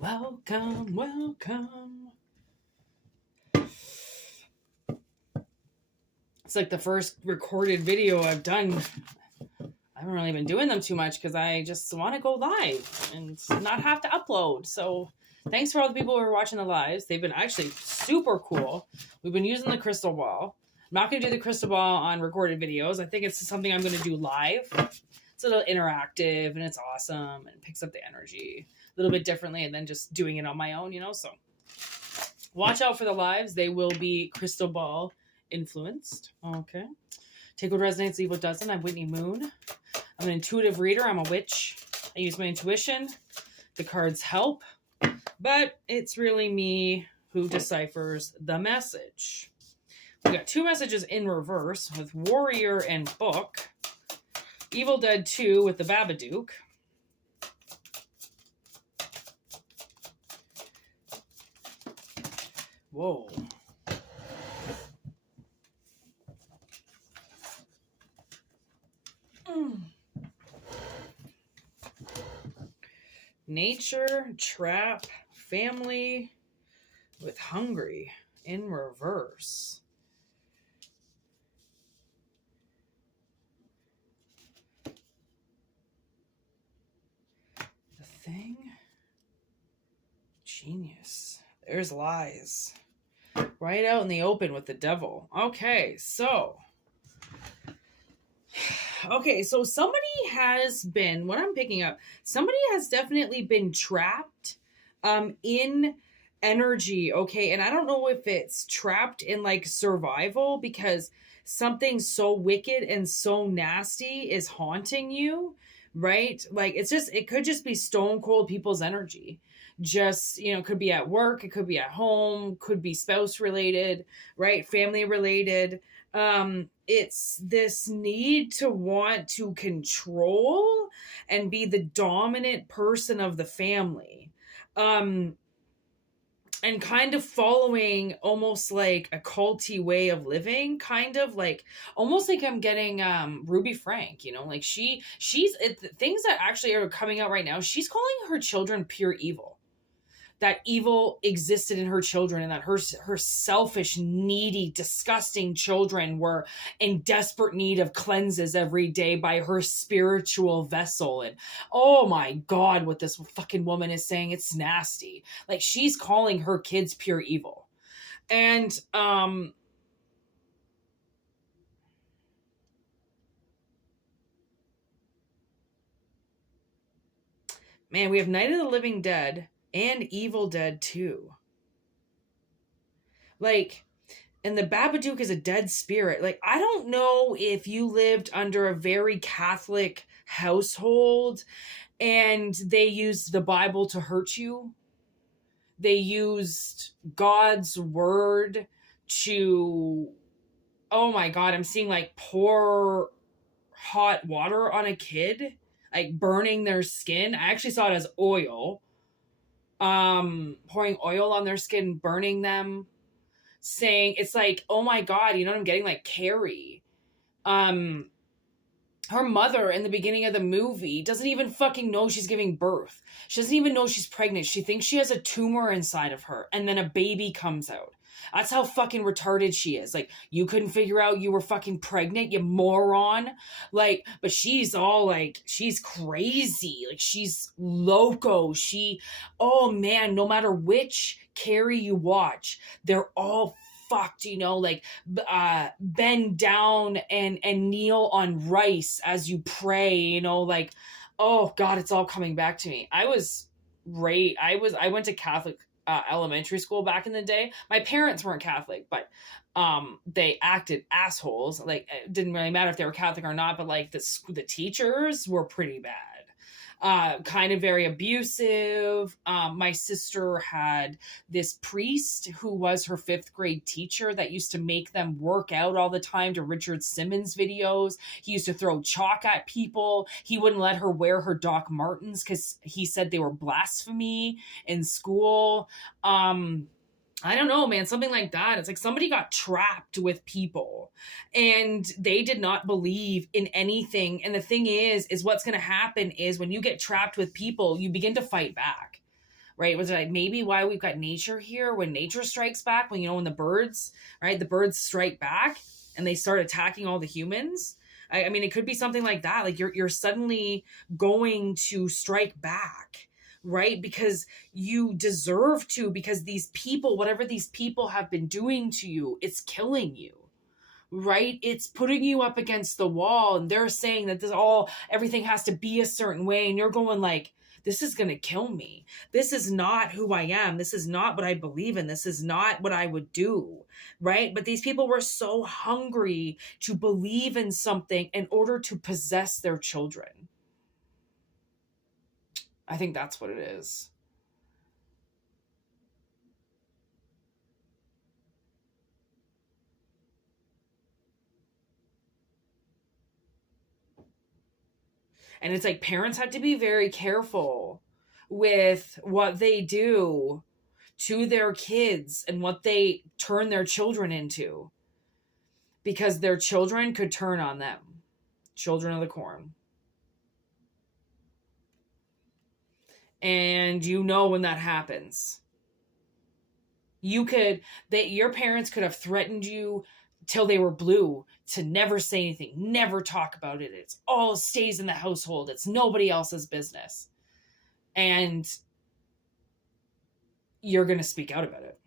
Welcome, welcome. It's like the first recorded video I've done. I haven't really been doing them too much because I just want to go live and not have to upload. So thanks for all the people who are watching the lives. They've been actually super cool. We've been using the crystal ball. I'm not going to do the crystal ball on recorded videos. I think it's something I'm going to do live. It's a little interactive and it's awesome and picks up the energy a little bit differently than just doing it on my own, so watch out for the lives. They will be crystal ball influenced. Okay. Take what resonates, leave what doesn't. I'm Whitney Moon. I'm an intuitive reader. I'm a witch. I use my intuition. The cards help, but it's really me who deciphers the message. We got two messages in reverse with Warrior and Book. Evil Dead 2 with the Babadook. Whoa. Nature, trap, family with hungry in reverse. The thing. Genius. There's lies. Right out in the open with the devil. Okay, so somebody has been, what I'm picking up, somebody has definitely been trapped in energy, okay? And I don't know if it's trapped in like survival because something so wicked and so nasty is haunting you, right? Like it could just be stone cold people's energy. Just, it could be at work, it could be at home, could be spouse related, right? Family related. It's this need to want to control and be the dominant person of the family. And kind of following almost like a culty way of living, kind of like, almost like I'm getting Ruby Frank, like she's things that actually are coming out right now. She's calling her children pure evil. That evil existed in her children and that her selfish, needy, disgusting children were in desperate need of cleanses every day by her spiritual vessel. And oh my God, what this fucking woman is saying, it's nasty. Like she's calling her kids pure evil. And, man, we have Night of the Living Dead and Evil Dead 2. Like, and the Babadook is a dead spirit. Like, I don't know if you lived under a very Catholic household and they used the Bible to hurt you. They used God's word to, oh my God, I'm seeing like pour hot water on a kid, like burning their skin. I actually saw it as oil. Pouring oil on their skin, burning them, saying it's like, oh my God, I'm getting like Carrie. Her mother in the beginning of the movie doesn't even fucking know she's giving birth. She doesn't even know she's pregnant. She thinks she has a tumor inside of her, and then a baby comes out. That's how fucking retarded she is. Like, you couldn't figure out you were fucking pregnant, you moron. Like, but she's all like, she's crazy. Like, she's loco. Oh man, no matter which Carrie you watch, they're all fucked, like bend down and kneel on rice as you pray, like, oh God, it's all coming back to me. I went to Catholic elementary school back in the day. My parents weren't Catholic, but they acted assholes. Like, it didn't really matter if they were Catholic or not, but like the teachers were pretty bad. Kind of very abusive. My sister had this priest who was her 5th grade teacher that used to make them work out all the time to Richard Simmons videos. He used to throw chalk at people. He wouldn't let her wear her Doc Martens because he said they were blasphemy in school. I don't know, man, something like that. It's like somebody got trapped with people and they did not believe in anything. And the thing is what's going to happen is when you get trapped with people, you begin to fight back. right? Was it like maybe why we've got nature here, when nature strikes back, when, you know, when the birds, right, the birds strike back and they start attacking all the humans. I mean, it could be something like that. Like you're suddenly going to strike back, right? Because you deserve to, because these people, whatever these people have been doing to you, it's killing you, right? It's putting you up against the wall, and they're saying that everything has to be a certain way. And you're going like, this is going to kill me. This is not who I am. This is not what I believe in. This is not what I would do, right? But these people were so hungry to believe in something in order to possess their children. I think that's what it is. And it's like parents have to be very careful with what they do to their kids and what they turn their children into, because their children could turn on them. Children of the corn. And you know when that happens. Your parents could have threatened you till they were blue to never say anything, never talk about it. It's all stays in the household. It's nobody else's business. And you're going to speak out about it.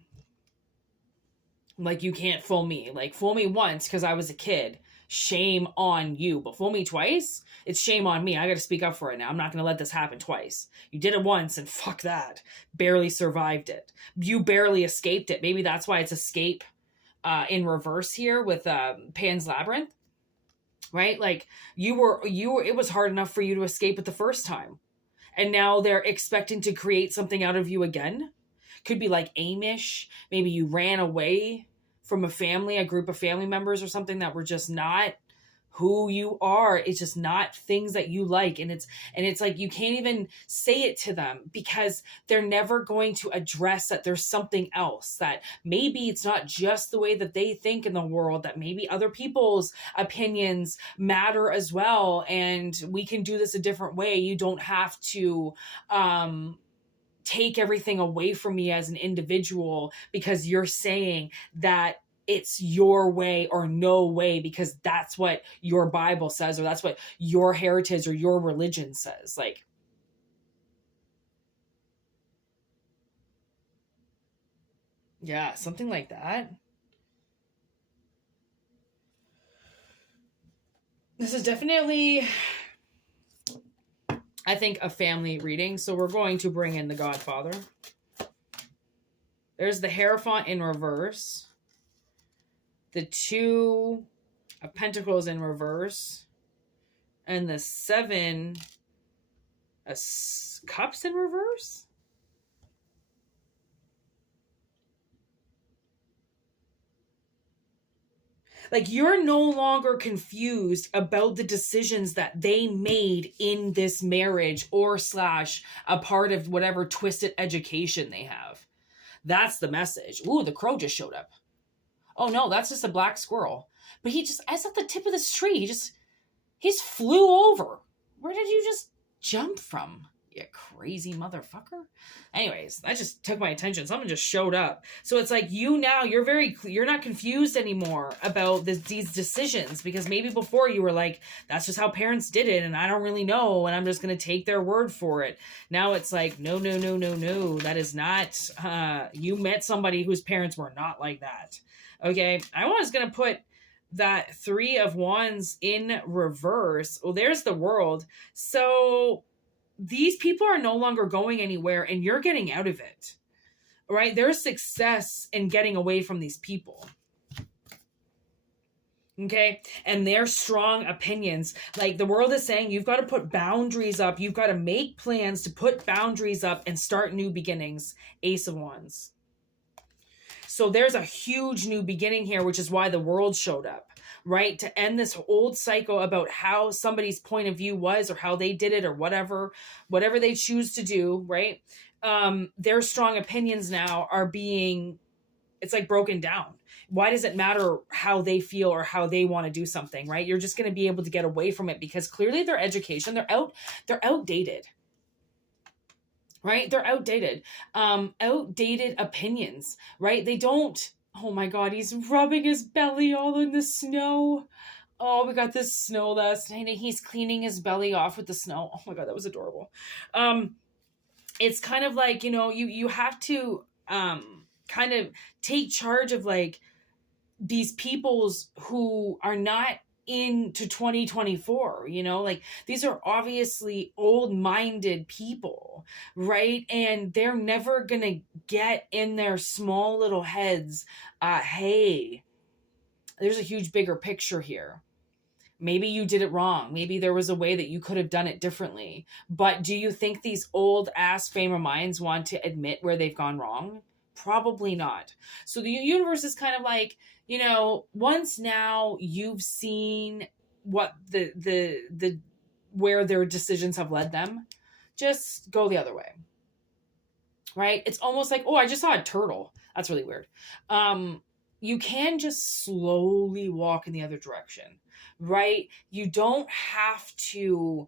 Like, you can't fool me. Like, fool me once because I was a kid. Shame on you. But fool me twice, it's shame on me. I got to speak up for it now. I'm not going to let this happen twice. You did it once and fuck that. Barely survived it. You barely escaped it. Maybe that's why it's escape in reverse here with Pan's Labyrinth, right? Like it was hard enough for you to escape it the first time. And now they're expecting to create something out of you again. Could be like Amish. Maybe you ran away from a group of family members or something that were just not who you are. It's just not things that you like. And it's like, you can't even say it to them because they're never going to address that there's something else, that maybe it's not just the way that they think in the world, that maybe other people's opinions matter as well. And we can do this a different way. You don't have to, take everything away from me as an individual because you're saying that it's your way or no way because that's what your Bible says, or that's what your heritage or your religion says. Like, yeah, something like that. This is definitely, I think, a family reading. So we're going to bring in the Godfather. There's the Hierophant in reverse. The Two of Pentacles in reverse. And the Seven of Cups in reverse. Like, you're no longer confused about the decisions that they made in this marriage or / a part of whatever twisted education they have. That's the message. Ooh, the crow just showed up. Oh no, that's just a black squirrel. But he just, as at the tip of this tree, he just flew over. Where did you just jump from? You crazy motherfucker. Anyways, that just took my attention. Someone just showed up. So it's like, you're not confused anymore about these decisions, because maybe before you were like, that's just how parents did it and I don't really know and I'm just going to take their word for it. Now it's like, no. That is not, you met somebody whose parents were not like that. Okay. I was going to put that Three of Wands in reverse. Well, there's the World. So these people are no longer going anywhere and you're getting out of it, right? There's success in getting away from these people. Okay. And their strong opinions, like the World is saying, you've got to put boundaries up. You've got to make plans to put boundaries up and start new beginnings. Ace of Wands. So there's a huge new beginning here, which is why the World showed up, right? To end this old cycle about how somebody's point of view was, or how they did it, or whatever they choose to do, right? Their strong opinions now are being, it's like broken down. Why does it matter how they feel or how they want to do something, right? You're just going to be able to get away from it because clearly their education, they're outdated. right? They're outdated. Outdated opinions, right? They don't, oh my God, he's rubbing his belly all in the snow. Oh, we got this snow last night and he's cleaning his belly off with the snow. Oh my God, that was adorable. It's kind of like, you have to kind of take charge of like these peoples who are not into 2024, like these are obviously old-minded people, right? And they're never gonna get in their small little heads, hey, there's a huge bigger picture here. Maybe you did it wrong. Maybe there was a way that you could have done it differently. But do you think these old ass frame of minds want to admit where they've gone wrong? Probably not. So the universe is kind of like, once now you've seen what the where their decisions have led them, just go the other way. Right? It's almost like, oh, I just saw a turtle. That's really weird. You can just slowly walk in the other direction. Right? You don't have to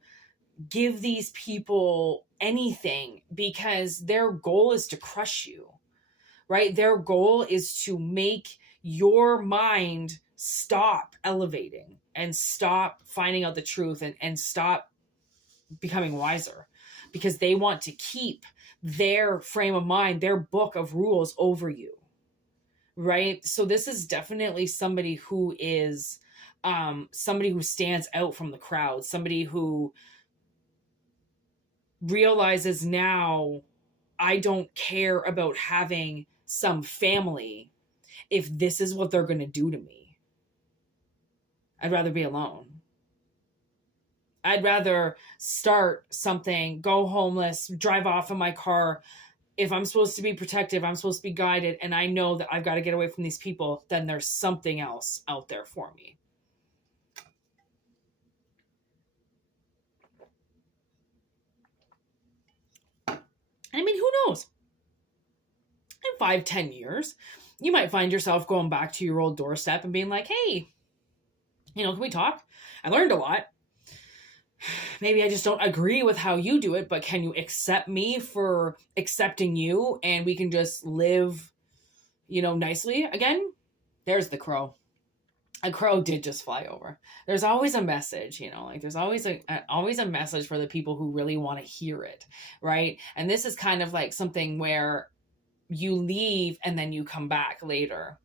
give these people anything because their goal is to crush you, right? Their goal is to make your mind stop elevating and stop finding out the truth and stop becoming wiser because they want to keep their frame of mind, their book of rules over you, right? So this is definitely somebody who is somebody who stands out from the crowd, somebody who realizes now, I don't care about having some family if this is what they're going to do to me. I'd rather be alone. I'd rather start something, go homeless, drive off in my car. If I'm supposed to be protective, I'm supposed to be guided, and I know that I've got to get away from these people, then there's something else out there for me. I mean, who knows? In 5-10 years, you might find yourself going back to your old doorstep and being like, hey, can we talk? I learned a lot. Maybe I just don't agree with how you do it, but can you accept me for accepting you and we can just live, nicely again? There's the crow. A crow did just fly over. There's always a message, there's always a message for the people who really want to hear it, right? And this is kind of like something where you leave and then you come back later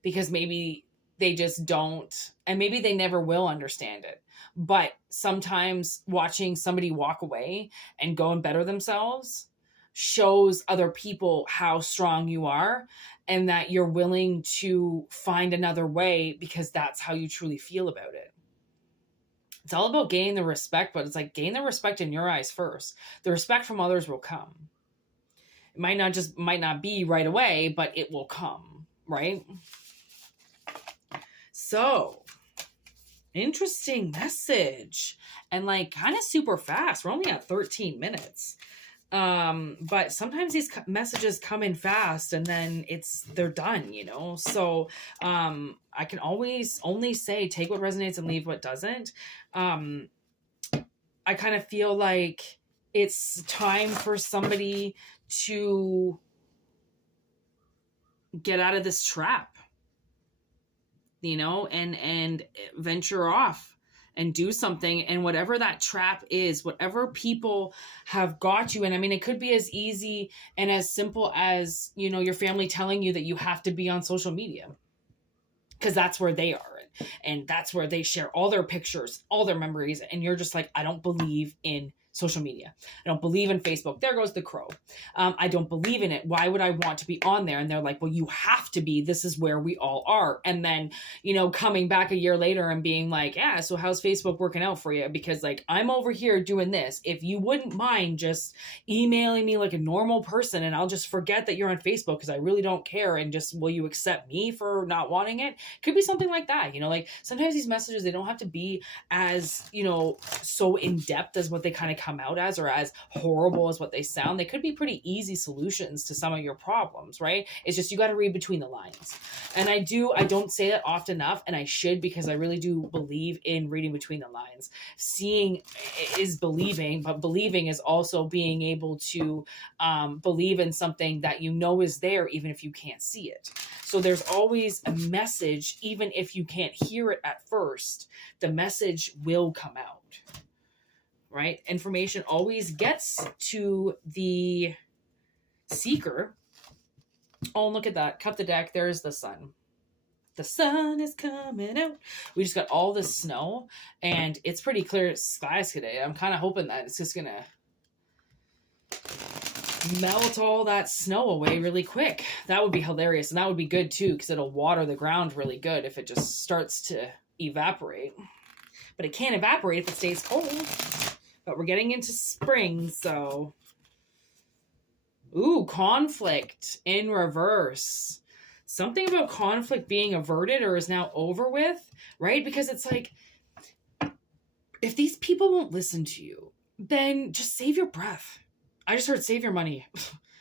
because maybe they just don't, and maybe they never will understand it. But sometimes watching somebody walk away and go and better themselves shows other people how strong you are and that you're willing to find another way because that's how you truly feel about it. It's all about gaining the respect, but it's like gain the respect in your eyes first. The respect from others will come. It might not be right away, but it will come, right? So, interesting message and like kind of super fast. We're only at 13 minutes. But sometimes these messages come in fast and then they're done, So, I can always only say, take what resonates and leave what doesn't. I kind of feel like it's time for somebody to get out of this trap, and venture off and do something. And whatever that trap is, whatever people have got you in, I mean, it could be as easy and as simple as, your family telling you that you have to be on social media because that's where they are. And that's where they share all their pictures, all their memories. And you're just like, I don't believe in social media. I don't believe in Facebook. There goes the crow. I don't believe in it. Why would I want to be on there? And they're like, well, you have to be. This is where we all are. And then, coming back a year later and being like, yeah, so how's Facebook working out for you? Because like, I'm over here doing this. If you wouldn't mind just emailing me like a normal person and I'll just forget that you're on Facebook because I really don't care. And just, will you accept me for not wanting it? Could be something like that. Like sometimes these messages, they don't have to be as, so in depth as what they kind of come out as, or as horrible as what they sound. They could be pretty easy solutions to some of your problems, right? It's just you got to read between the lines. And I don't say that often enough, and I should, because I really do believe in reading between the lines. Seeing is believing, but believing is also being able to believe in something that you know is there, even if you can't see it. So there's always a message, even if you can't hear it at first, the message will come out, right? Information always gets to the seeker. Oh, look at that. Cut the deck. There's the sun. The sun is coming out. We just got all this snow, and it's pretty clear skies today. I'm kind of hoping that it's just going to melt all that snow away really quick. That would be hilarious, and that would be good too, because it'll water the ground really good if it just starts to evaporate. But it can't evaporate if it stays cold. But we're getting into spring, so... Ooh, conflict in reverse. Something about conflict being averted or is now over with, right? Because it's like, if these people won't listen to you, then just save your breath. I just heard save your money.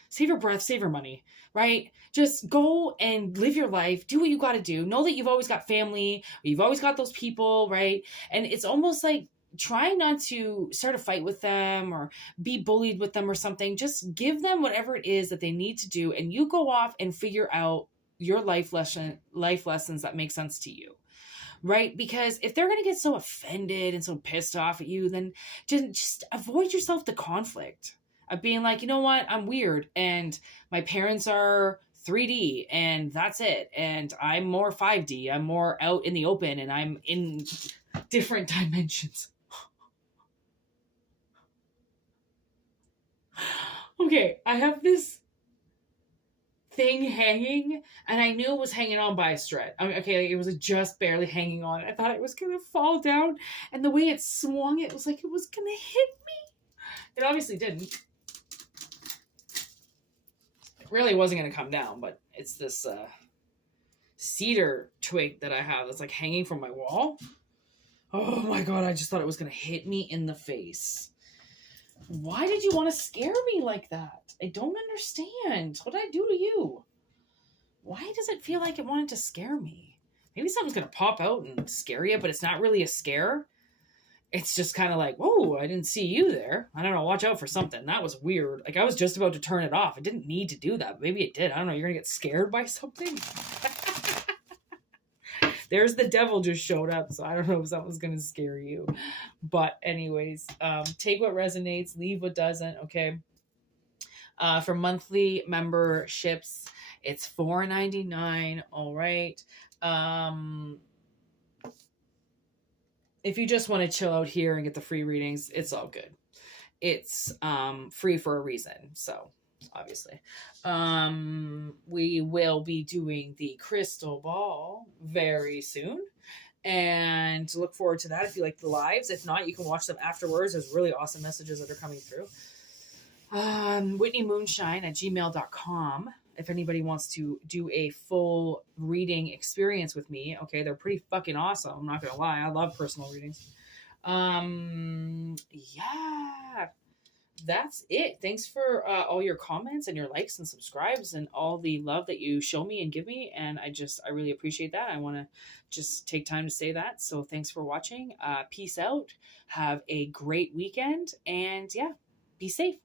Save your breath, save your money, right? Just go and live your life. Do what you got to do. Know that you've always got family. You've always got those people, right? And it's almost like trying not to start a fight with them or be bullied with them or something. Just give them whatever it is that they need to do. And you go off and figure out your life lessons that make sense to you. Right? Because if they're going to get so offended and so pissed off at you, then just avoid yourself the conflict of being like, you know what, I'm weird and my parents are 3D and that's it. And I'm more 5D. I'm more out in the open and I'm in different dimensions. Okay, I have this thing hanging, and I knew it was hanging on by a thread. Okay, it was just barely hanging on. I thought it was gonna fall down, and the way it swung, it was like it was gonna hit me. It obviously didn't. It really wasn't gonna come down, but it's this cedar twig that I have that's like hanging from my wall. Oh my god, I just thought it was gonna hit me in the face. Why did you want to scare me like that? I don't understand. What did I do to you? Why does it feel like it wanted to scare me? Maybe something's going to pop out and scare you, but it's not really a scare. It's just kind of like, whoa, I didn't see you there. I don't know, watch out for something. That was weird. Like, I was just about to turn it off. It didn't need to do that. Maybe it did. I don't know. You're going to get scared by something? There's the devil just showed up, so I don't know if that was going to scare you. But anyways, take what resonates, leave what doesn't, okay? For monthly memberships, it's $4.99, all right? If you just want to chill out here and get the free readings, it's all good. It's free for a reason, so... obviously. We will be doing the crystal ball very soon, and look forward to that if you like the lives. If not, you can watch them afterwards. There's really awesome messages that are coming through. whitneymoonshine@gmail.com if anybody wants to do a full reading experience with me. Okay, they're pretty fucking awesome. I'm not gonna lie. I love personal readings. Yeah. That's it. Thanks for all your comments and your likes and subscribes and all the love that you show me and give me. And I really appreciate that. I want to just take time to say that. So thanks for watching. Peace out. Have a great weekend. And yeah, be safe.